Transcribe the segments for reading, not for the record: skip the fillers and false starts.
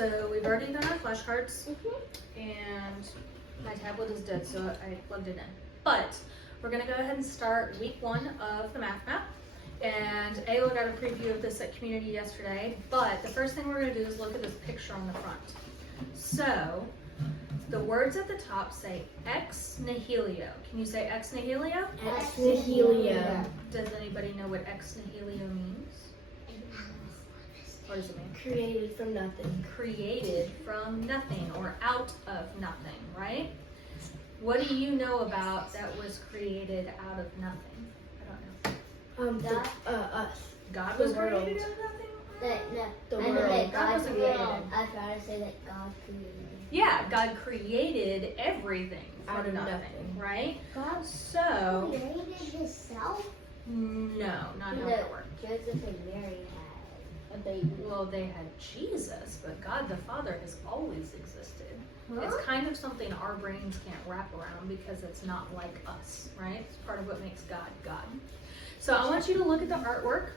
So we've already done our flashcards, and my tablet is dead, so I plugged it in. But we're gonna go ahead and start week 1 of the math map. And Ayla got a preview of this at community yesterday, but the first thing we're gonna do is look at this picture on the front. So the words at the top say ex nihilo. Can you say ex nihilo? Ex nihilo. Does anybody know what ex nihilo means? What does it mean? Created from nothing. Created from nothing, or out of nothing, right? What do you know about that was created out of nothing? I don't know. Us. God was The world. created out of nothing? The I know world. that God God wasn't created. created. I thought to say that God created. Yeah, God created everything Out from of nothing, nothing. right? God So, created himself. no, not how that worked. Joseph and Mary had a baby. Well, they had Jesus, but God the Father has always existed. Huh? It's kind of something our brains can't wrap around because it's not like us, right? It's part of what makes God God. So I want you to look at the artwork,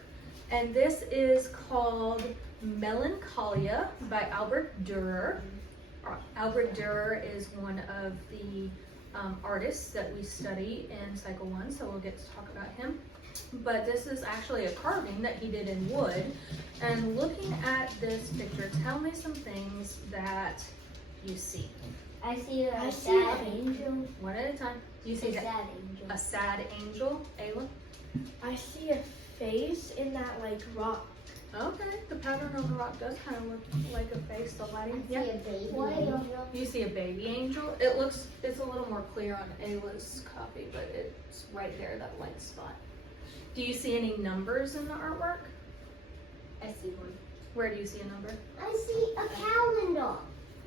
and this is called Melancholia by Albert Dürer. Albert Dürer is one of the artists that we study in Cycle 1, so we'll get to talk about him. But this is actually a carving that he did in wood. And looking at this picture, tell me some things that you see. I see a I sad see a- angel. One at a time. You see A that? sad angel. A sad angel, Ayla? I see a face in that like rock. Okay, the pattern on the rock does kind of look like a face, the I lighting. see Yeah. a baby angel. You see a baby angel. It's a little more clear on Ayla's copy, but it's right there, that white spot. Do you see any numbers in the artwork? I see one. Where do you see a number? I see a calendar.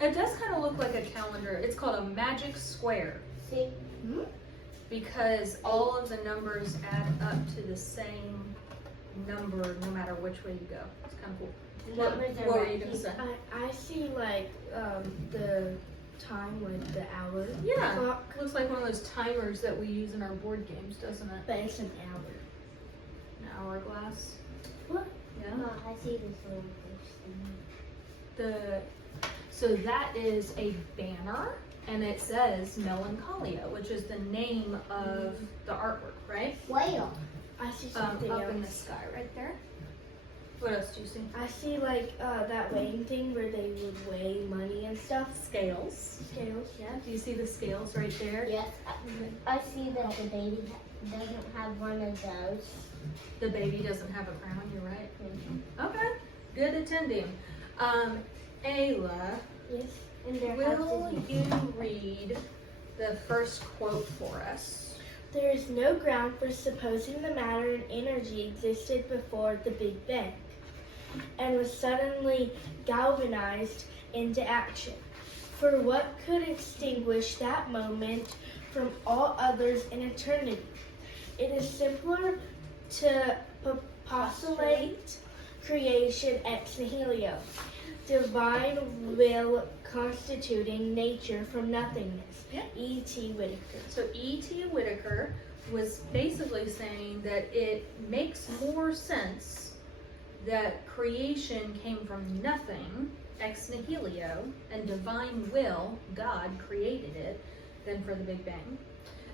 It does kind of look like a calendar. It's called a magic square See? because all of the numbers add up to the same number no matter which way you go. It's kind of cool. The numbers are What were right you going to say? I see like the time with the hour. Yeah, Clock. looks like one of those timers that we use in our board games, doesn't it? But it's an hour. An hourglass. What? Yeah. I see this little thing. So that is a banner, and it says Melancholia, which is the name of the artwork, right? Whale. I see something Up else. in the sky right there. What else do you see? I see like that weighing thing where they would weigh money and stuff. Scales. Scales. Yeah, do you see the scales right there? Yes. I see that the baby doesn't have one of those. The baby doesn't have a crown, you're right. Mm-hmm. Okay, good attending. Ayla, Yes. And there will you read the first quote for us? There is no ground for supposing the matter and energy existed before the Big Bang and was suddenly galvanized into action. For what could extinguish that moment from all others in eternity? It is simpler to postulate creation ex nihilo, divine will constituting nature from nothingness. Yeah. E.T. Whitaker. So E.T. Whitaker was basically saying that it makes more sense that creation came from nothing, ex nihilo, and divine will, God created it, than for the Big Bang.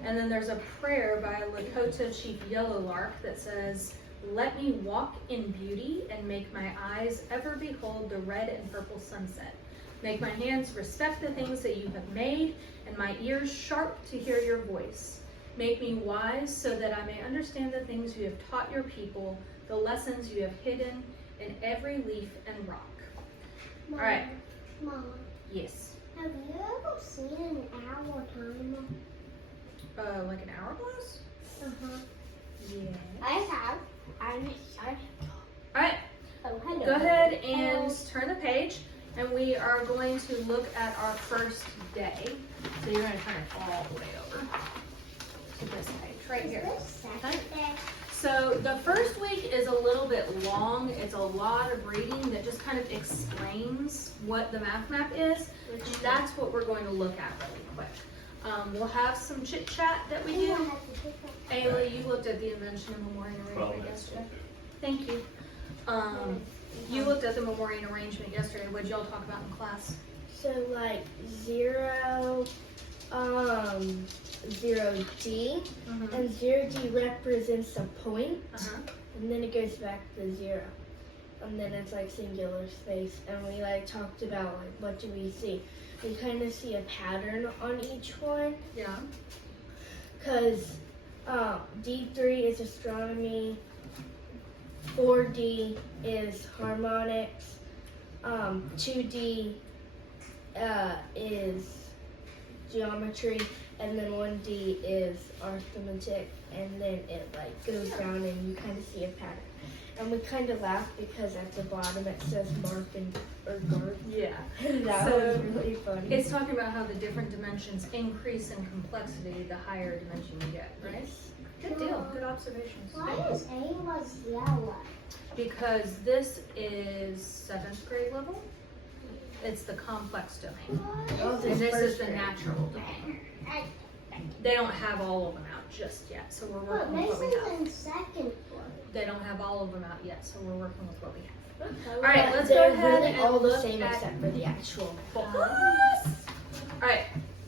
And then there's a prayer by Lakota Chief Yellowlark that says, "Let me walk in beauty and make my eyes ever behold the red and purple sunset. Make my hands respect the things that you have made, and my ears sharp to hear your voice. Make me wise so that I may understand the things you have taught your people, the lessons you have hidden in every leaf and rock." Mom, All right. Mom, Yes. have you ever seen an hour timer? Like an hourglass? Uh-huh. Yeah. I have. All right. Oh, hello. Go ahead and turn the page, and we are going to look at our first day. So you're going to turn it all the way over to this page right here. Is this second day? So the first week is a little bit long. It's a lot of reading that just kind of explains what the math map is. And that's what we're going to look at really quick. We'll have some chit chat that we do. Ayla, you looked at the invention in memoriam right yesterday. Thank you. You looked at the memorial arrangement yesterday. What did y'all talk about in class? So like 0, 0D, and 0D represents a point, and then it goes back to 0. And then it's like singular space, and we like talked about like what do we see? We kind of see a pattern on each one. Yeah. Cause D3 is astronomy, 4D is harmonics, 2D is geometry, and then 1D is arithmetic, and then it like goes down and you kind of see a pattern. And we kind of laugh because at the bottom it says mark or guard. Yeah. And that was really funny. It's talking about how the different dimensions increase in complexity the higher dimension you get, right? Good deal. Good observations. Why is A was yellow? Because this is 7th grade level. It's the complex domain. Oh, And this is first the grade. natural domain. They don't have all of them out just yet, so we're But working with what we Mason's have. in second floor. They don't have all of them out yet, so we're working with what we have. All right, let's go ahead really and all the look same at- except for the actual. Alright,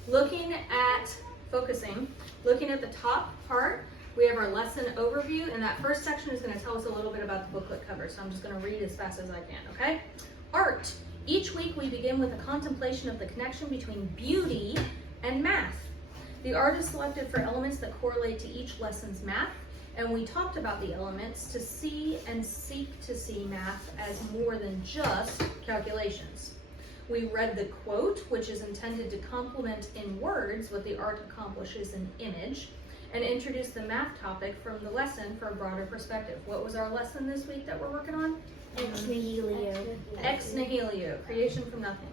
looking at focusing, looking at the top part, we have our lesson overview, and that first section is going to tell us a little bit about the booklet cover, so I'm just going to read as fast as I can, okay? Art. Each week we begin with a contemplation of the connection between beauty and math. The art is selected for elements that correlate to each lesson's math, and we talked about the elements to see and seek to see math as more than just calculations. We read the quote, which is intended to complement in words what the art accomplishes in image, and introduced the math topic from the lesson for a broader perspective. What was our lesson this week that we're working on? Ex nihilo. Ex nihilo, creation from nothing.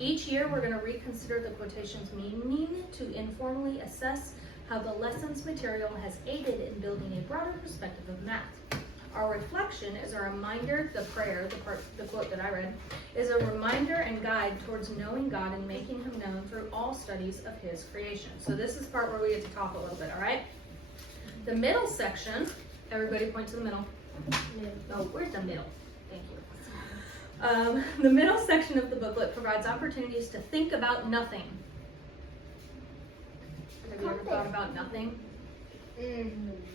Each year we're going to reconsider the quotation's meaning to informally assess how the lesson's material has aided in building a broader perspective of math. Our reflection is a reminder, the prayer, the quote that I read, is a reminder and guide towards knowing God and making Him known through all studies of His creation. So this is the part where we get to talk a little bit, all right? The middle section, everybody point to the middle. Oh, where's the middle? Thank you. The middle section of the booklet provides opportunities to think about nothing. Have you ever thought about nothing?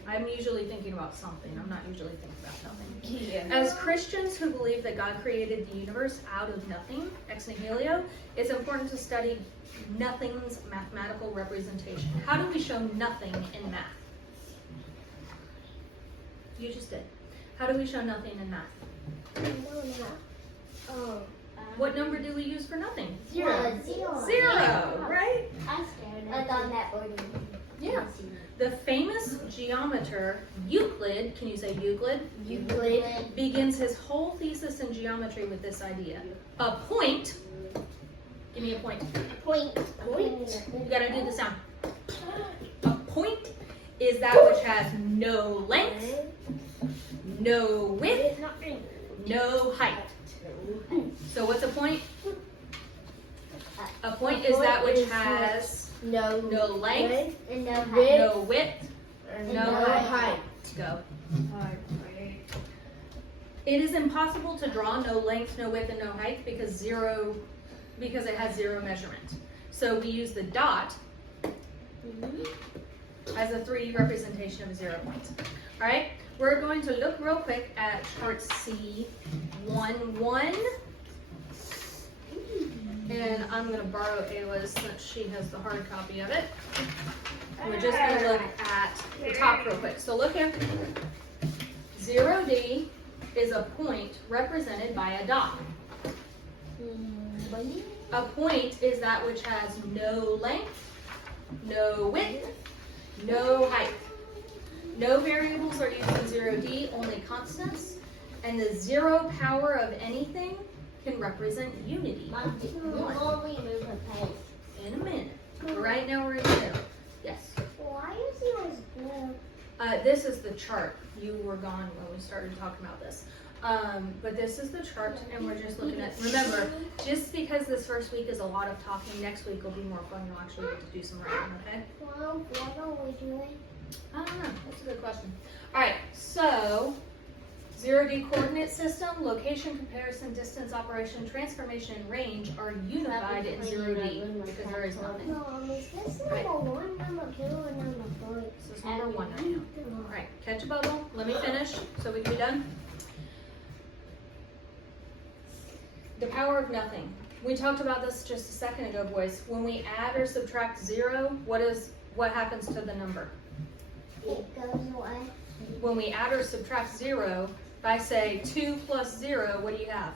I'm usually thinking about something. I'm not usually thinking about nothing. Yeah. As Christians who believe that God created the universe out of nothing, ex nihilo, it's important to study nothing's mathematical representation. How do we show nothing in math? You just did. How do we show nothing in math? What number do we use for nothing? Zero. Zero, right? I stared at on that board. Yeah. The famous geometer Euclid, can you say Euclid? Euclid. Begins his whole thesis in geometry with this idea. A point, give me a point. Point. You gotta do the sound. A point is that which has no length, no width, no height. So what's a point? A point is that which has no length, And no height. Width. no width, and no no height. height. Go. It is impossible to draw no length, no width, and no height because it has zero measurement. So we use the dot as a 3D representation of a 0 point. All right, we're going to look real quick at chart C11. And I'm going to borrow Ayla's since she has the hard copy of it. We're just going to look at the top real quick. So look here. 0D is a point represented by a dot. A point is that which has no length, no width, no height. No variables are used in 0D, only constants. And the zero power of anything can represent unity. Mom, before we move her pants. In a minute. But right now we're in the middle. Yes. Why is yours blue? This is the chart. You were gone when we started talking about this. But this is the chart, and we're just looking at, remember, just because this first week is a lot of talking, next week will be more fun. You'll actually get to do some writing, okay? Well, what are we doing? I don't know. That's a good question. All right, so 0D coordinate system, location, comparison, distance, operation, transformation, and range are unified in 0D because there is nothing. Mom, is this number 1, number 2, or number 3? This is number 1 right now. Alright, catch a bubble. Let me finish so we can be done. The power of nothing. We talked about this just a second ago, boys. When we add or subtract 0, what happens to the number? It goes away. When we add or subtract 0, if I say 2 plus 0, what do you have?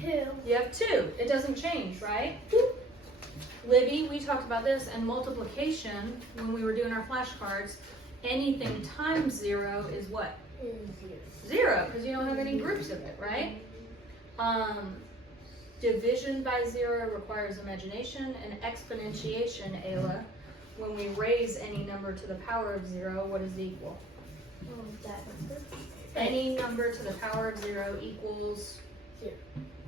2. You have 2. It doesn't change, right? Libby, we talked about this, and multiplication, when we were doing our flashcards, anything times 0 is what? 0, because you don't have any groups of it, right? Division by 0 requires imagination, and exponentiation, Ayla, when we raise any number to the power of 0, what is the equal? That number. Any number to the power of 0 equals 0.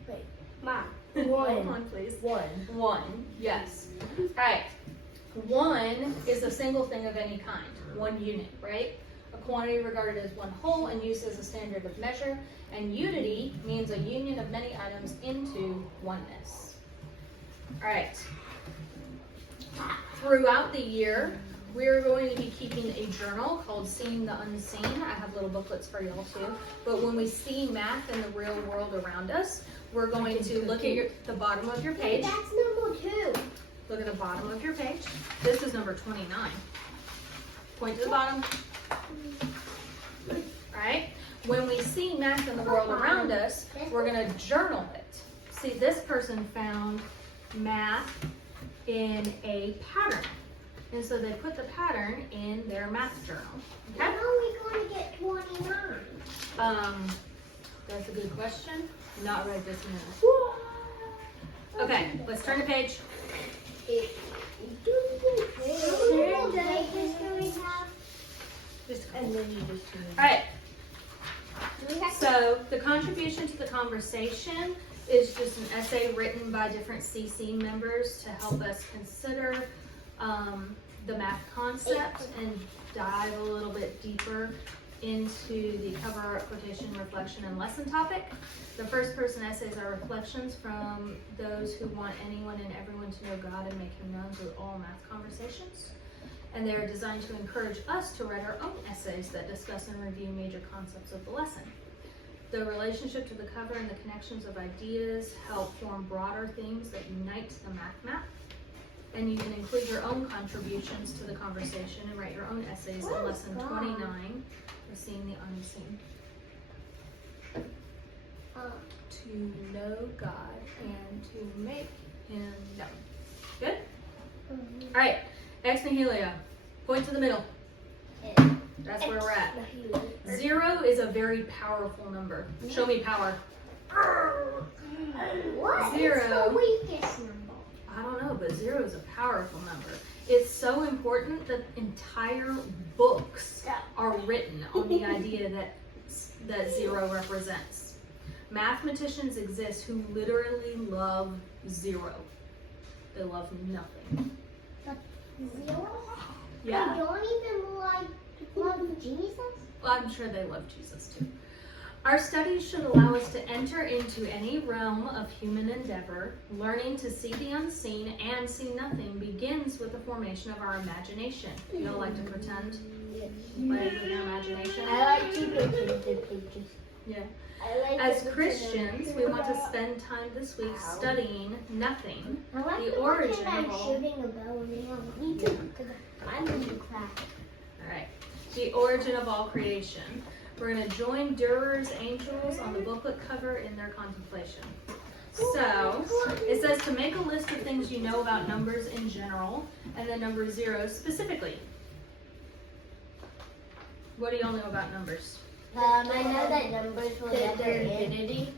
Wait. Mom. Hold on, please. 1. 1, yes. Alright. 1 is a single thing of any kind, 1 unit, right? A quantity regarded as one whole and used as a standard of measure. And unity means a union of many items into oneness. Alright. Throughout the year, we're going to be keeping a journal called Seeing the Unseen. I have little booklets for y'all too. But when we see math in the real world around us, we're going to look at the bottom of your page. That's number 2. Look at the bottom of your page. This is number 29. Point to the bottom. Alright? When we see math in the world around us, we're going to journal it. See, this person found math in a pattern. And so they put the pattern in their math journal. Okay? How are we going to get 29? That's a good question. Not right this minute. Okay, let's turn the page. And then you just Alright. So the contribution to the conversation is just an essay written by different CC members to help us consider the math concept and dive a little bit deeper into the cover, quotation, reflection, and lesson topic. The first person essays are reflections from those who want anyone and everyone to know God and make Him known through all math conversations. And they are designed to encourage us to write our own essays that discuss and review major concepts of the lesson. The relationship to the cover and the connections of ideas help form broader themes that unite the math map. And you can include your own contributions to the conversation and write your own essays in lesson 29 for Seeing the Unseen. To know God and to make Him known. Good? All right, ex nihilo. Point to the middle. That's where we're at. 0 is a very powerful number. Show me power. What 0. is the weakest number? I don't know, but 0 is a powerful number. It's so important that entire books are written on the idea that 0 represents. Mathematicians exist who literally love 0. They love nothing. But 0? Yeah. They don't even love Jesus? Well, I'm sure they love Jesus too. Our studies should allow us to enter into any realm of human endeavor. Learning to see the unseen and see nothing begins with the formation of our imagination. You don't like to pretend? Play with your imagination? I like to pretend the pictures. Yeah. I like As to Christians, we want to spend time this week studying nothing. I like the to origin pretend of I'm all. shooting a bow and arrow. Me too, because I'm in the class. Alright. The origin of all creation. We're going to join Durer's angels on the booklet cover in their contemplation. So, it says to make a list of things you know about numbers in general, and then number 0 specifically. What do y'all know about numbers? I know that numbers will never end. infinity.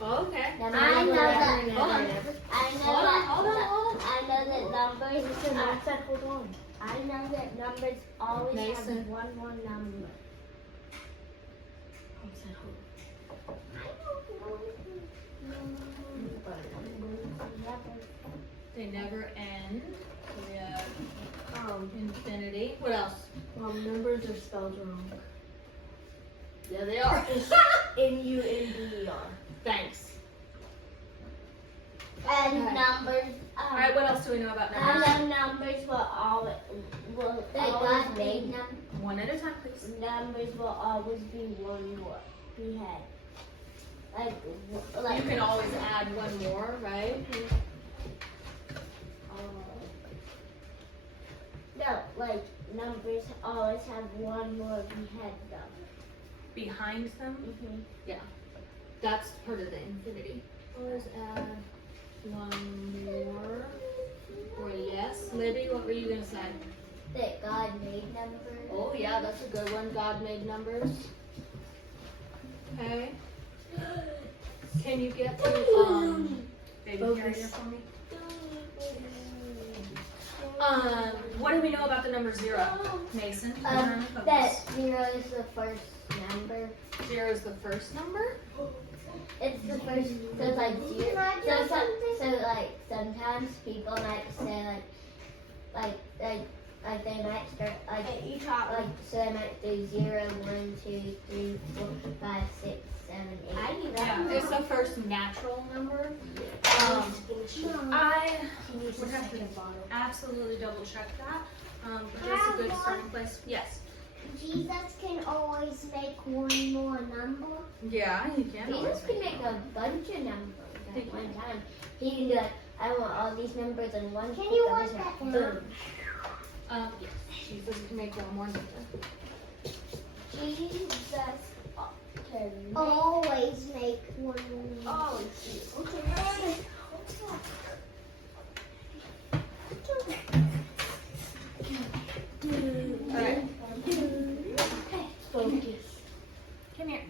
Oh, okay. I know that. Hold on. Hold on. I know that numbers. So Matt said, hold on. I know that numbers always Mason. have one more number. I said, hold They never end. So we have infinity. What else? on. Numbers are spelled wrong. Yeah, they are. It's N-U-M-B-E-R. Thanks. And Okay. numbers. All right, what else do we know about numbers? And then numbers will always made numbers. One at a time, please. Numbers will always be one more. We had like You can always add one more, right? no, like numbers always have one more behind them. Behind them. Mm-hmm. That's part of the infinity. Always add one more. Or yes. Libby, what were you gonna say? That God made numbers. Oh yeah, that's a good one. God made numbers. Okay. Can you get to baby carrier for me? What do we know about the number 0? Mason? That 0 is the first number. 0 is the first number? It's the first. So like 0. So like sometimes people might say like they might start like so they might do 0, 1, 2, 3, 4, 5, 6, 7, 8. Yeah, it's the first natural number. I would have to absolutely double check that. But that's a good starting place. Yes. Jesus can always make one more number. Yeah, you can. Jesus can make a bunch of numbers at one time. He can do like, I want all these numbers in one. Can you watch that? Boom. Yes. Jesus can make one more number. Jesus can always make one more number. Okay. Alright. Focus. Come here.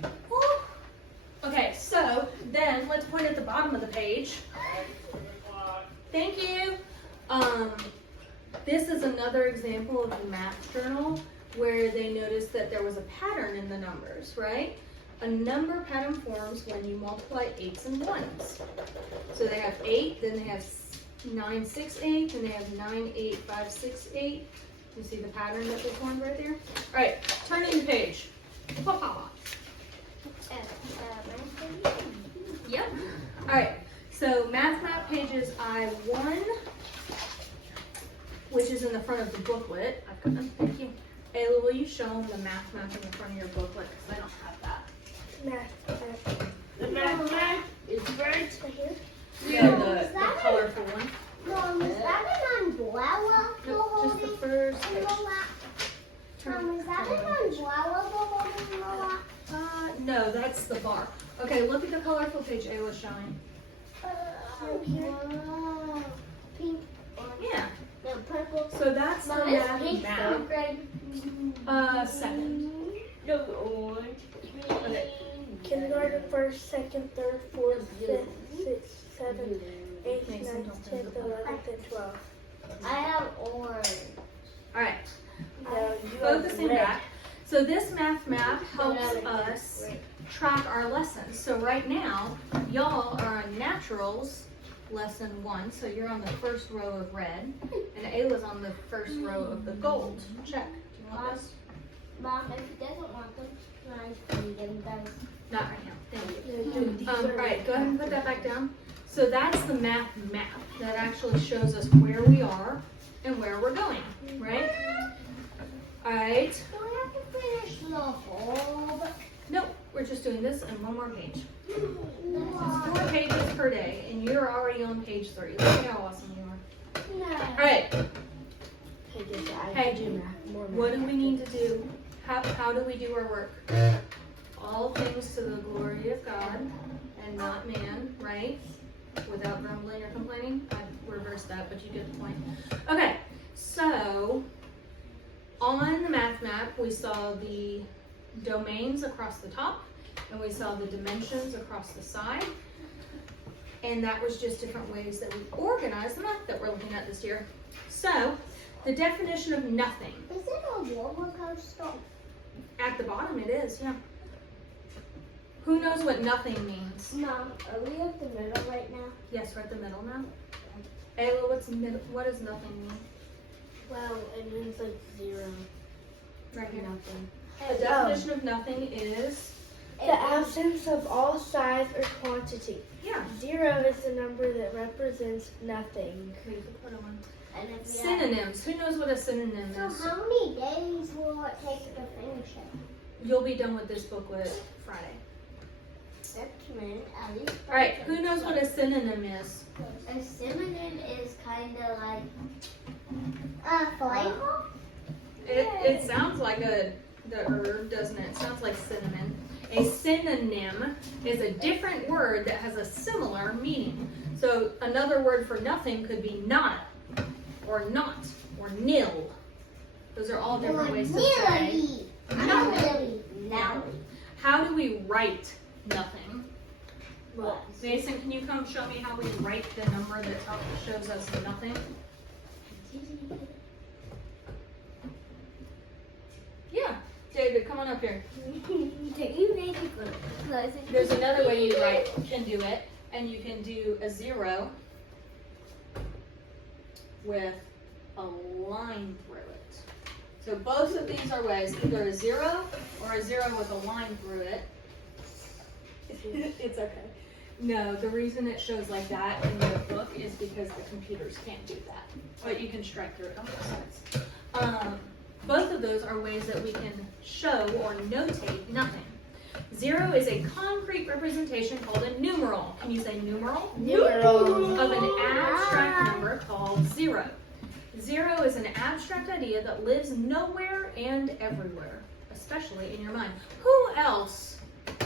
Okay, so then let's point at the bottom of the page. Thank you. This is another example of the math journal where they noticed that there was a pattern in the numbers, right? A number pattern forms when you multiply 8s and 1s. So they have 8, then they have 9, 6, 8, then they have 9, 8, 5, 6, 8. You see the pattern that they formed right there? All right, turning the page. Yep. All right, so math map pages I-1, which is in the front of the booklet. I've got them, thank you. Ayla, will you show them the math map in the front of your booklet? Because I don't have that. The math map is right here. Yeah, the colorful one. Mom, is that an umbrella Nope, just the first page. Mom, is that an umbrella holding the lap? No, that's the bar. Okay, look at the colorful page Ayla's showing. Wow. Pink. Yeah. No, purple. So that's the Mom, is math pink map. third grade? Second. No, orange. Okay. Kindergarten, first, second, third, fourth, fifth, sixth, seventh, eighth, Mason, ninth, don't 10th, 11th, and 12th. I have orange. All right. No, you Focusing have red. back. So this math map helps us track our lessons. So right now, y'all are on naturals, lesson 1. So you're on the first row of red, and Ayla's on the first row of the gold. Check. Do you want this? Mom, if he doesn't want them, can I feed him those? Not right now. Thank you. No, dude, these All are right, go red. ahead and put that back down. So that's the math map that actually shows us where we are and where we're going, right? All right. Do we have to finish the whole? Nope, we're just doing this and one more page. It's No. 4 pages per day, and you're already on page 3. Look at how awesome you are. No. All right, Hey, just, I Hey, do math, more math. what do we need to do? How do we do our work? All things to the glory of God and not man, right? Without grumbling or complaining. I reversed that, but you get the point. Okay, so on the math map, we saw the domains across the top, and we saw the dimensions across the side. And that was just different ways that we organize the math that we're looking at this year. So, the definition of nothing. Is it a roller coaster? At the bottom it is, yeah. Who knows what nothing means? Mom, are we at the middle right now? Yes, we're at the middle now. Ayla, what does nothing mean? Well, it means like 0. Right here. Nothing. The definition of nothing is The absence of all size or quantity. Yeah. 0 is the number that represents nothing. And if we Synonyms. Who knows what a synonym So is? how many days will it take to finish it? You'll be done with this booklet Friday. 6 minutes at least. All right. Who knows what a synonym is? A synonym is kind of like flavor. It sounds like the herb, doesn't it? It sounds like cinnamon. A synonym is a different word that has a similar meaning. So another word for nothing could be nada, or not, or nil. Those are all different ways to say nothing. How do we write nothing? What? Mason, can you come show me how we write the number that shows us nothing? Yeah. David, come on up here. There's another way you can do it, and you can do a 0 with a line through it. So both of these are ways, either a 0 or a 0 with a line through it. It's okay. No, the reason it shows like that in the book is because the computers can't do that. But you can strike through it on both sides. Both of those are ways that we can show or notate nothing. 0 is a concrete representation called a numeral. Can you say numeral? Numeral. Of an abstract number called 0. 0 is an abstract idea that lives nowhere and everywhere, especially in your mind. Who else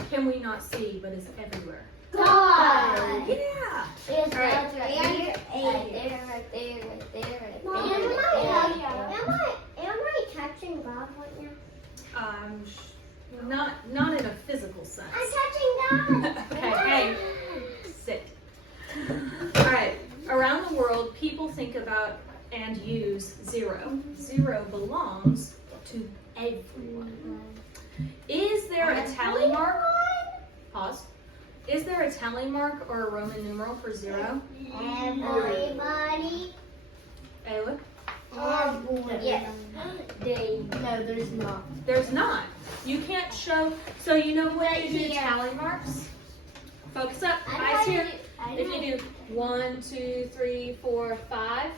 can we not see but is everywhere? God. Yeah. It's All right. right there, right there, right there, right there, right Mom, there. am I touching God right now? Not in a physical sense. I'm touching God. Okay, hey, sit. All right, around the world, people think about and use 0. 0 belongs to everyone. Is there a tally mark? Pause. Is there a tally mark or a Roman numeral for 0? Everybody. Ayla? Yes. No, there's not. There's not. You can't show. So you know when Right you do here. tally marks? Focus up. I Eyes know here. I If know. you do 1, 2, 3, 4, 5.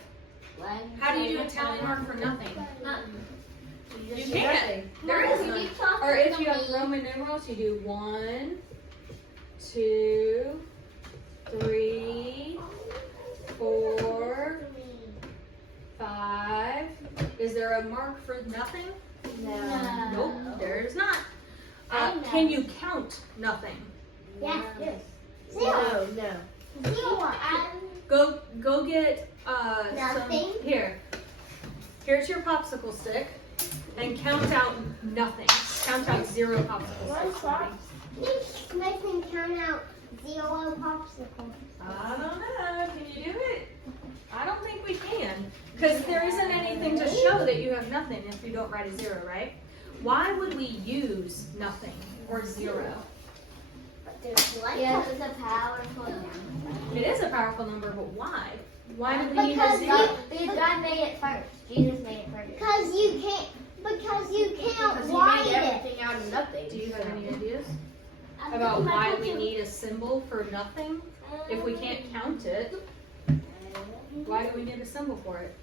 How do you do a tally mark for nothing? You can't. There is none. Or if you have Roman numerals, you do 1, 2, 3, 4, 5. Is there a mark for nothing? No. Nope, there's not. I know. Can you count nothing? Yes. No. Go get Nothing? some here. Here's your popsicle stick, and count out nothing. Count out 0 popsicle sticks. Make me count out 0 popsicles. I don't know. Can you do it? I don't think we can, because there isn't anything to show that you have nothing if you don't write a 0, right? Why would we use nothing or 0? Yes, it's a powerful number. It is a powerful number, but why? Why do we need a Because 0? Because God made it first. Jesus made it first. Because you can't Because he write made it. everything out of nothing. Do you have any ideas about why we need a symbol for nothing? If we can't count it, why do we need a symbol for it?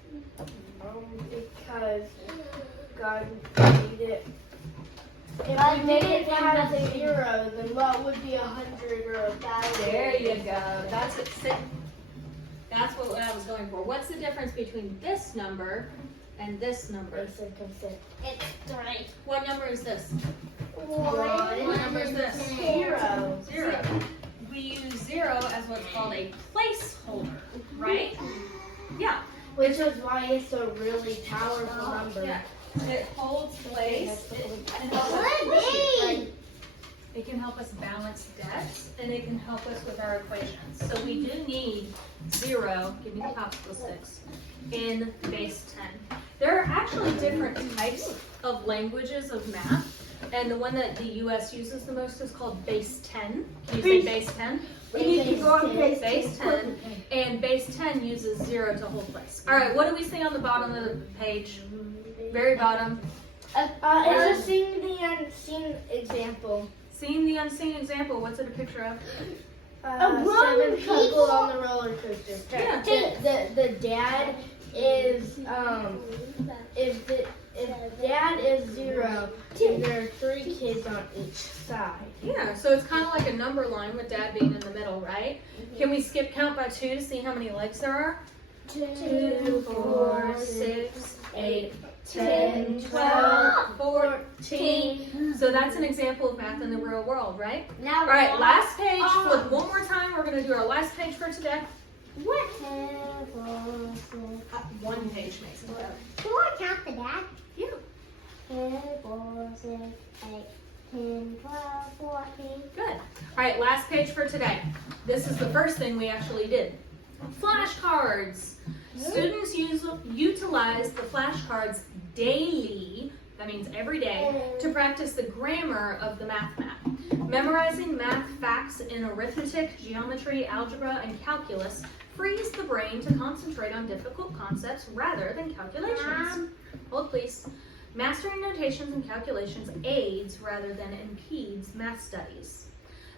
Because God made it. If God we made didn't it from have nothing. a 0, then what would be 100 or 1,000? There you go. That's it. That's what I was going for. What's the difference between this number and this number? It's 3. What number is this? What number is this? 0. 0. We use 0 as what's called a placeholder, right? Yeah. Which is why it's a really powerful number. Yeah. It holds place. It can help us balance debts, and it can help us with our equations. So we do need 0, give me the popsicle sticks, in base 10. There are actually different types of languages of math, and the one that the U.S. uses the most is called base 10. Can you say base 10? We need to go on Base 10, and base 10 uses 0 to hold place. All right, what do we see on the bottom of the page? Very bottom. It's a seen the unseen example. Seen the unseen example. What's it a picture of? Seven people on the roller coaster. Yeah. The dad is if dad is 0, and there are 3 kids on each side. Yeah, so it's kind of like a number line with dad being in the middle, right? Can we skip count by 2 to see how many legs there are? 2, 4, 6, 8, 10, 12, 14. So that's an example of math in the real world, right? Now All right, last page. Flip one more time. We're going to do our last page for today. What? One page makes it. Do I count the dad? Yeah. 10, 4, 6, 8, 10, 12, 14. Good. All right, last page for today. This is the first thing we actually did. Flashcards. Students utilize the flashcards daily, that means every day, to practice the grammar of the math map. Memorizing math facts in arithmetic, geometry, algebra, and calculus frees the brain to concentrate on difficult concepts rather than calculations. Hold please. Mastering notations and calculations aids rather than impedes math studies.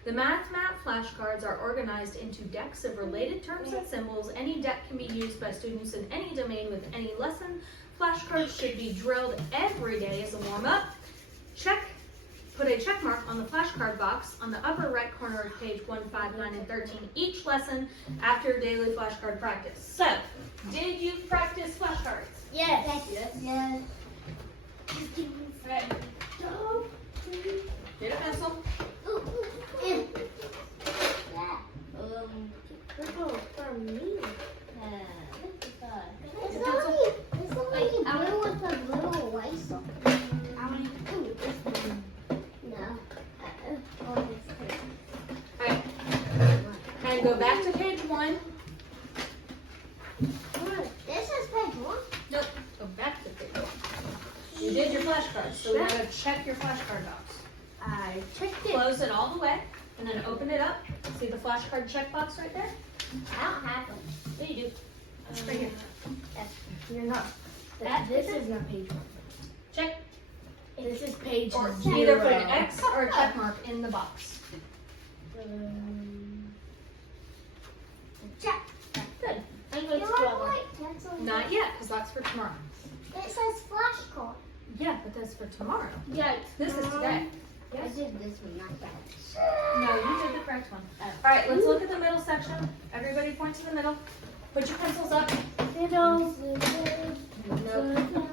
The math map flashcards are organized into decks of related terms and symbols. Any deck can be used by students in any domain with any lesson. Flashcards should be drilled every day as a warm-up. Put a check mark on the flashcard box on the upper right corner of page 1, 5, 9, and 13 each lesson after daily flashcard practice. So, did you practice flashcards? Yes. Yes. Okay. Get a pencil. For me. It's only blue with a little lace on it. No. Alright. And go back to page 1. This is page 1. Nope. Go back to page 1. You did your flashcards, so we gotta check your flashcard box. I checked it. Close it all the way, and then open it up. See the flashcard checkbox right there? I don't have them. Yeah, you do. Right here. You're not. This is not page 1. Check. This is page Or 0. either put an X or a check mark in the box. Check. Good. I'm Do going I to scrub have on. white pencil? Not yet, because that's for tomorrow. It says flashcard. Yeah, but that's for tomorrow. Yikes. This is today. I did this one, not that. No, you did the correct one. All right, let's look at the middle section. Everybody point to the middle. Put your pencils up. Middle. No.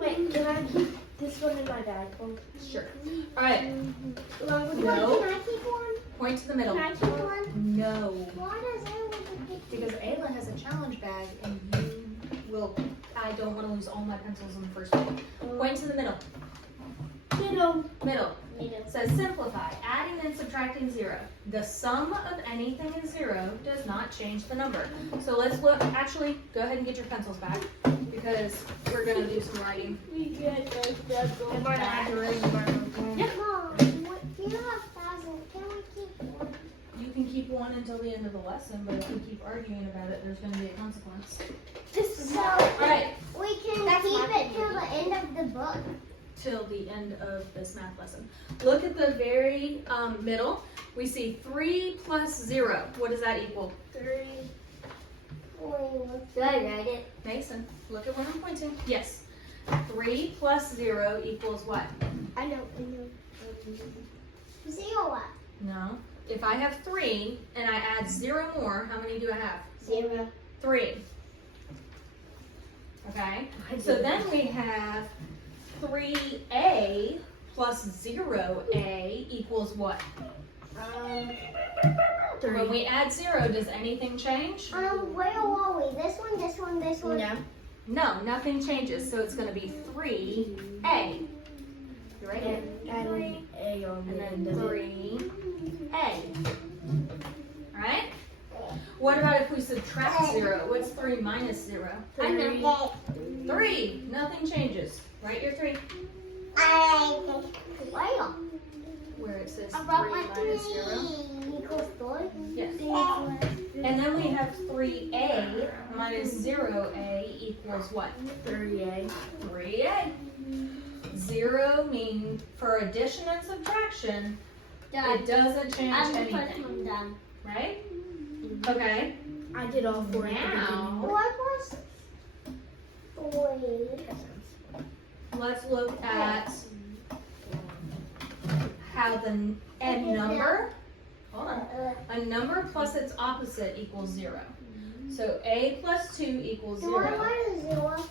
Wait, can I keep this one in my bag? Sure. All right, Along with No. Can I keep one? point to the middle. Can I keep one? No. Why does everyone keep Because Ayla has a challenge bag and you will, I don't want to lose all my pencils in the first one. Point to the middle. middle. Middle. It says simplify, adding and subtracting 0. The sum of anything is 0 does not change the number. So let's look, actually, go ahead and get your pencils back because we're going to do some writing. Yeah. Mom, you have 1,000. Can we keep one? You can keep one until the end of the lesson, but if you keep arguing about it, there's going to be a consequence. So, Alright, we can That's keep my it till the end of the book. till the end of this math lesson. Look at the very middle. We see 3 plus 0. What does that equal? 3. Should I write it? Mason, look at where I'm pointing. Yes. 3 plus 0 equals what? I know. 0 what? No. If I have 3 and I add 0 more, how many do I have? 0. 3. Okay. So then we have 3a plus 0a equals what? 3. When we add 0, does anything change? Where are we? This one, this one, this one. No. No, nothing changes. So it's going to be 3a. You right here. Add an A on And the then end of it. 3a. Alright? What about if we subtract 0? What's 3 minus 0? I know. 3. Nothing changes. Write your 3. Where? Where it says 3 I brought my minus 0. 3 equals 4. Yes. And then we have 3a minus 0a equals what? 3A. 3a. 0 mean for addition and subtraction, it doesn't change I'm the first anything, one done. right? Okay, I did all four at the now What was? Wait. let's look at how a number, hold on, a number plus its opposite equals 0. So a plus 2 equals So what 0. was 0?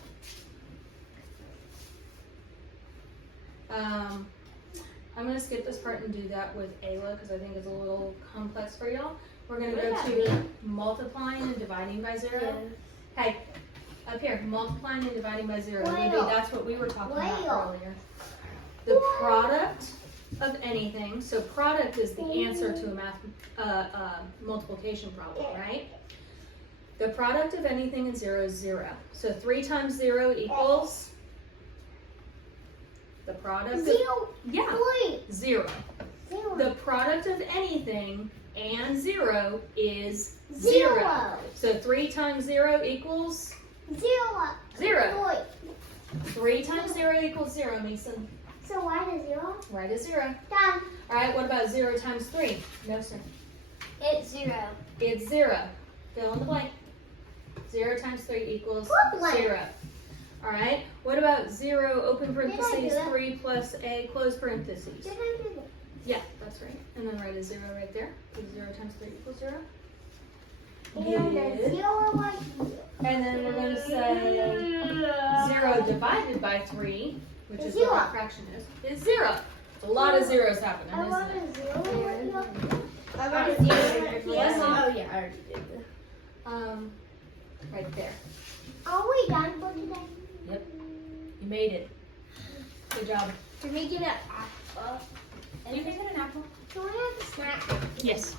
I'm going to skip this part and do that with Ayla because I think it's a little complex for y'all. We're going to go to multiplying and dividing by 0. Hey, up here, multiplying and dividing by 0. Maybe that's what we were talking about earlier. The product of anything, so product is the answer to a multiplication problem, right? The product of anything and 0 is 0. So 3 times 0 equals the product of, 0. yeah, Wait. 0. 0. The product of anything and 0 is 0. So 3 times 0 equals 0. 0. Wait. 3 times 0 equals 0, Mason. So why the 0? Right is 0. Done. Alright, what about 0 times 3? No, sir. It's 0. It's 0. Fill in the blank. 0 times 3 equals What blank? 0. Alright, what about 0 open Did I do parentheses, that? 3 plus a close parentheses? Did I do that? Yeah, that's right. And then write a 0 right there. Because 0 times 3 equals 0. And Good. the 0 was 0. And then we're going to say 0 divided by 3, which is what our fraction is 0. It's a lot of zeros happening, I isn't want it? a 0 with you. I got a 0 Yes. Oh yeah, I already did. Right there. Are we done for today? You made it. Good job. Can we get an apple? You can get an apple. Can we have a snack? Yes.